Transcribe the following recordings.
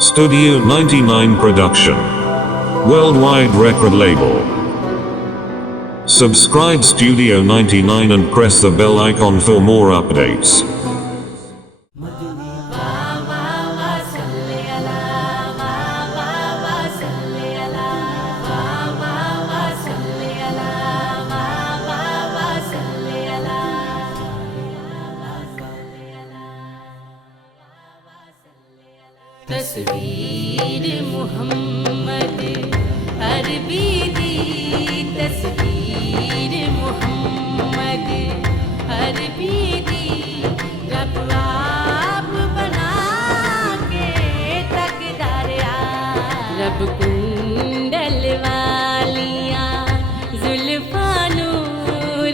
Studio 99 Production. Worldwide record label. Subscribe Studio 99 and press the bell icon for more updates. तस्वीर मुहम्मद अरबी दी तस्वीर मुहम्मद अरबी दी रब आप बना के तकदार रब कुंडल वालियाँ जुल्फानू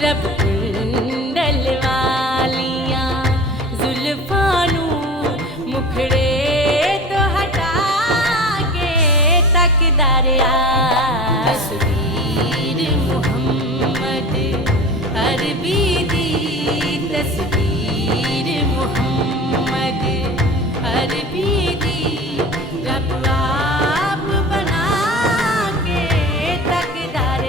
रब कुंडल वालियाँ जुल्फानू मुखड़े तस्वीर मुहम्मद अरबी दी तस्वीर मुहम्मद अरबी दी रब आप बना के तकदार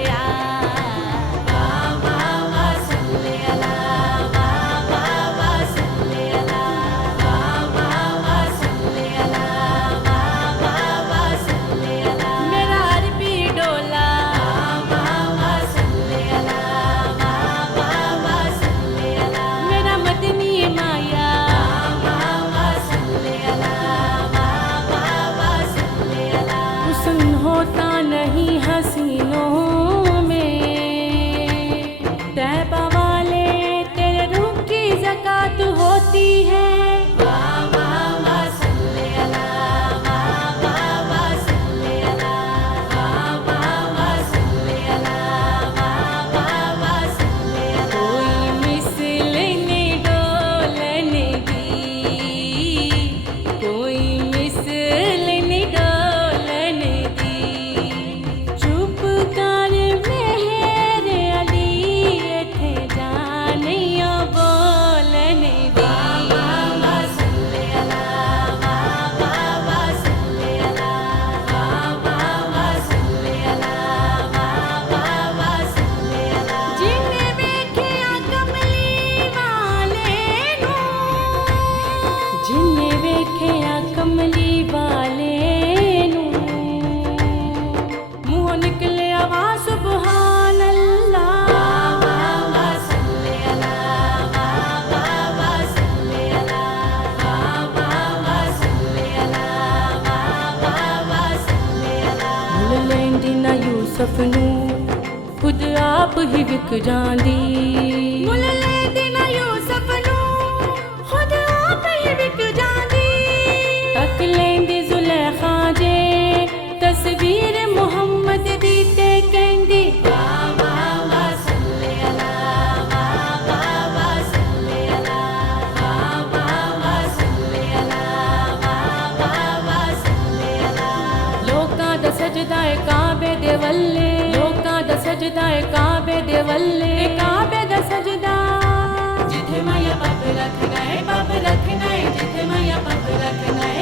सपनू खुद आप ही विक जांदी मुल लेंदी ना यूं सपनू खुद आप ही विक जांदी तक लेंदी जुलेखा जे तस्वीर मुहम्मद दी ते कहंदी लोकां दा सजदा है काबे दे वल्ले लोकां दा सजदा है काबे दे वल्ले काबे दा सजदा जिथे माया बाप रखना है जिथे माया बाप रखना है